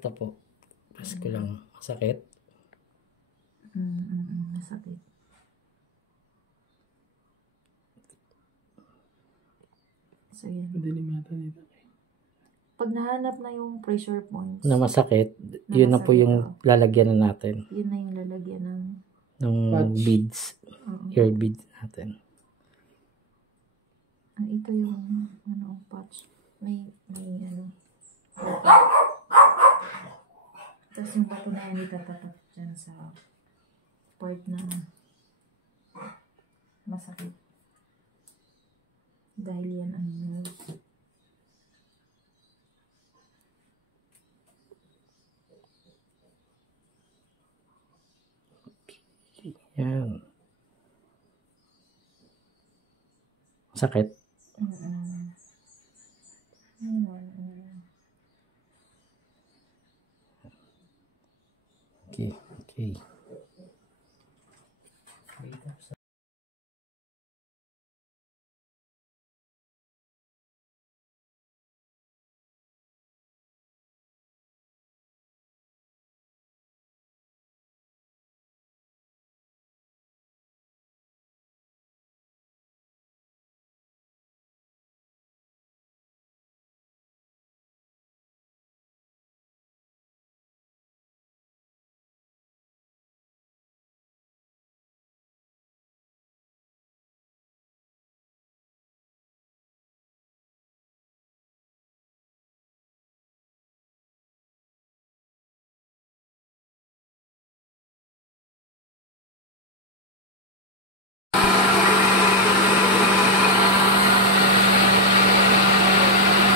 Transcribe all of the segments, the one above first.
Ito po. Press ko lang. Masakit. Masakit. So, yan. Pag nahanap na yung pressure points Na masakit, yun na po yung lalagyan na natin. Yun na yung lalagyan ng beads. Ear beads natin. Ito yung patch. May tapos yung bato na yan itatapat dyan sa part na masakit. Dahil yan ang nerve. Yan. Sakit. Okay.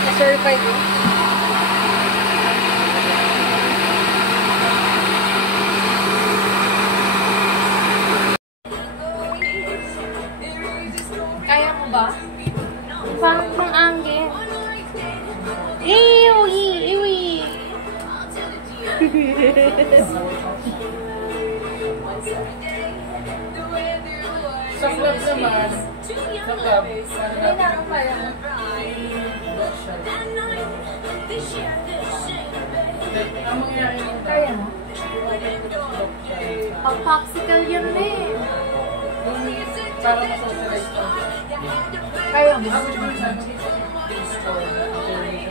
Na-survive mo? Kaya mo ba? Parang pang angin. Iwi! Sa club naman. Sa club. Hindi na ako kaya. Ang mangyayari mo. Kaya mo? Pag-popsicle yun eh. Para masocialize ka. Kaya mo?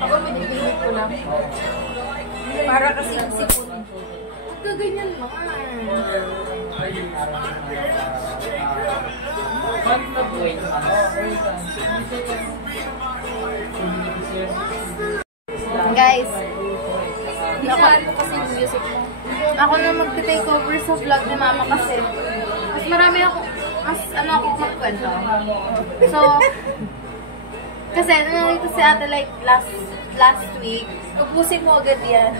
Ako Pinipilit ko lang. Para kasi yung sipon. Gaganyan mo. Guys, nakahal mo kasi yung music mo. Ako na magte-take over sa vlog ni Mama kasi mas marami ako, ako magkwento. So, kasi nandito si ate like last week. Upusin mo agad yan.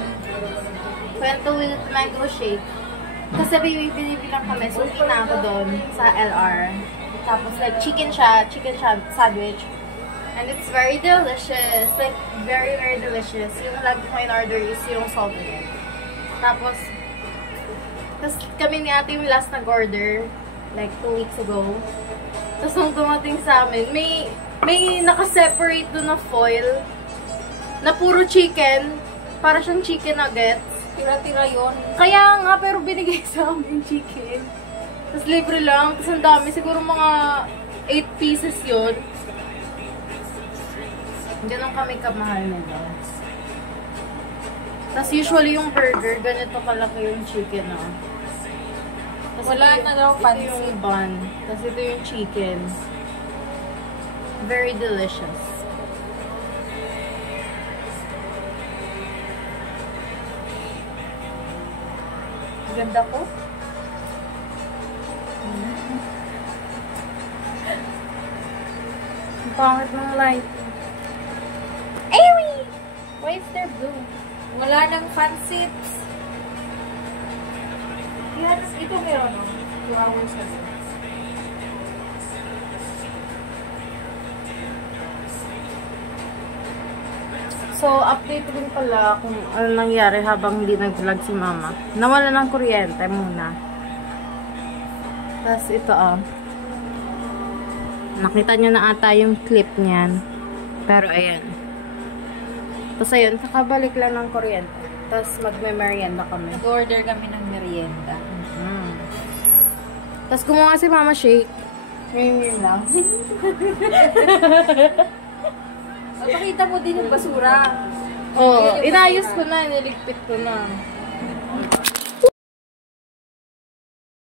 Kwento with mango shake. Kasi bibili lang kami, so hindi na ako doon sa LR. Tapos like chicken sandwich. And it's very delicious. Like, very, very delicious. Yung lagi ko in-order is yung salted egg. Tapos kami ni ate yung last nag-order, like 2 weeks ago. Tapos nung dumating sa amin, may naka-separate doon na foil na puro chicken. Para siyang chicken nuggets. Tira-tira yun. Kaya nga, pero binigay sa amin chicken. Tapos libre lang. Tapos ang dami. Siguro mga 8 pieces yun. Ganun kami kamahal nila. Tapos usually yung burger, ganito kalaki yung chicken, no? Tapos Wala na daw pansit. Ito yung bun. Tapos ito yung chicken. Very delicious. Ganda ko. Ang pangit ng light. Ewi! Why is there blue? Wala nang fansits. Yes, ito meron. 2 hours na. So, update din pala kung ano nangyari habang hindi nag-vlog si Mama. Nawala ng kuryente muna. Tapos ito nakita nyo na ata yung clip niyan. Pero ayan. Tapos ayun, kakabalik lang ng kuryente. Tapos magme-merienda kami. Nag-order kami ng merienda. Tapos gumawa si Mama Shake. Ngayon lang. Pakita mo din yung basura. Oh, inayos ko na, niligpit ko na.